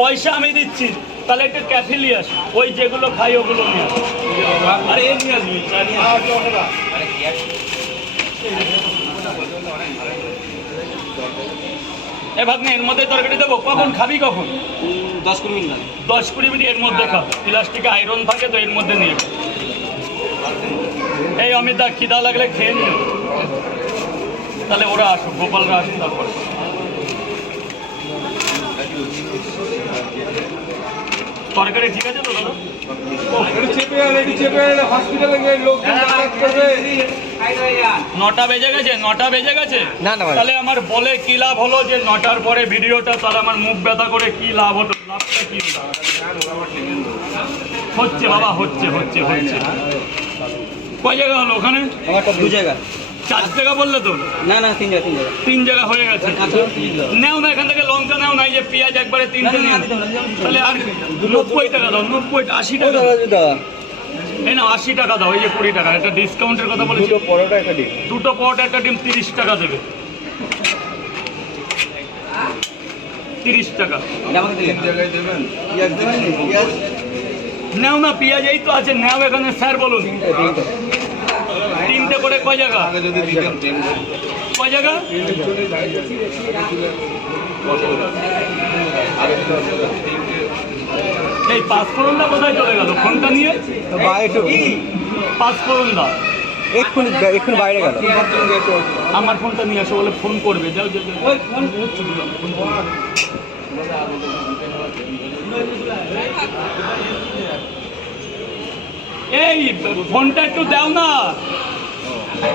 পয়সা আমি দিচ্ছি, তাহলে একটু ক্যাফে নিয়ে আস, ওই যেগুলো খাই ওগুলো নিয়ে আস। আরে এ নিয়ে আসবি, এ ভাগ্নে এর মধ্যে তরকারি দেবো, কখন খাবি কখন? 10-20 মিনিট। 10-20 মিনিট এর মধ্যে খাবো, প্লাস্টিকে আয়রন থাকে তো এর মধ্যে নিয়ে। এই অমিত দা খিদা লাগলে খেয়ে নিও, তাহলে ওরা আসুক, গোপালরা আসুক তারপর। তরকারি ঠিক আছে তো দাদা? নটা বেজে গেছে, 9টা বেজে গেছে। তাহলে আমার বলে কি লাভ হলো যে 9টার পরে ভিডিওটা, তাহলে আমার মুখ ব্যথা করে কি লাভ হলো? লাভটা কি হচ্ছে বাবা? হচ্ছে হচ্ছে হচ্ছে। কয় জায়গা হলো ওখানে? আমার 2 জায়গা। 4 জায়গা বললে তো? না না 3 জায়গা। 3 জায়গা হয়ে গেছে। নেও না এখান থেকে লঙ্কা নেও না, যে পেঁয়াজ একবারে 3টে নিয়ে, তাহলে আর 90 টাকা দাও। 90 80 টাকা এই না, 80 টাকা দাও। এই যে 20 টাকা একটা ডিসকাউন্টের কথা বলেছি। 2টো পরোটা একটা ডিম 30 টাকা দেবে। 30 টাকা নেও না, পেঁয়াজ এই তো আছে, নেও এখানে। স্যার বলুন 3টে করে কয় জায়গা? কয় জায়গা? এই পাঁচফোড়নটা কোথায় চলে গেল? ফোনটা নিয়ে পাঁচফোড়নটা এক্ষুনি বাইরে গেল। আমার ফোনটা নিয়ে আসো, বলে ফোন করবে। যাও যাও। এই ফোনটা একটু দাও না।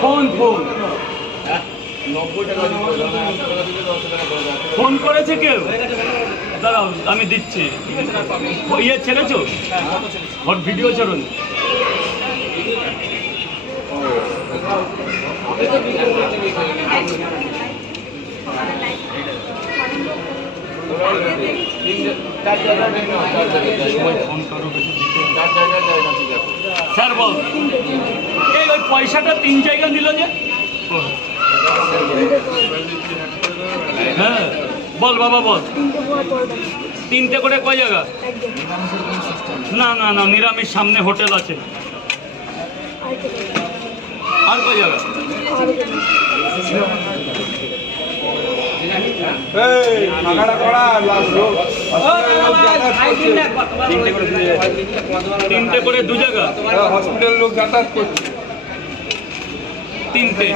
ফোন ফোন করেছে কেউ? দাঁড়াও আমি দিচ্ছি। ইয়ে ছেড়েছো? ভিডিও ছাড়ুন। স্যার বল, এই ওই পয়সাটা 3 জায়গা নিল যে? হ্যাঁ বল বাবা বল। 3টে করে কয় জায়গা? না না না, নিরামিষ সামনে হোটেল আছে। আর কয় জায়গা? 3টে করে 2 জায়গা। হসপিটাল লোক যাতায়াত করছে। 3টে।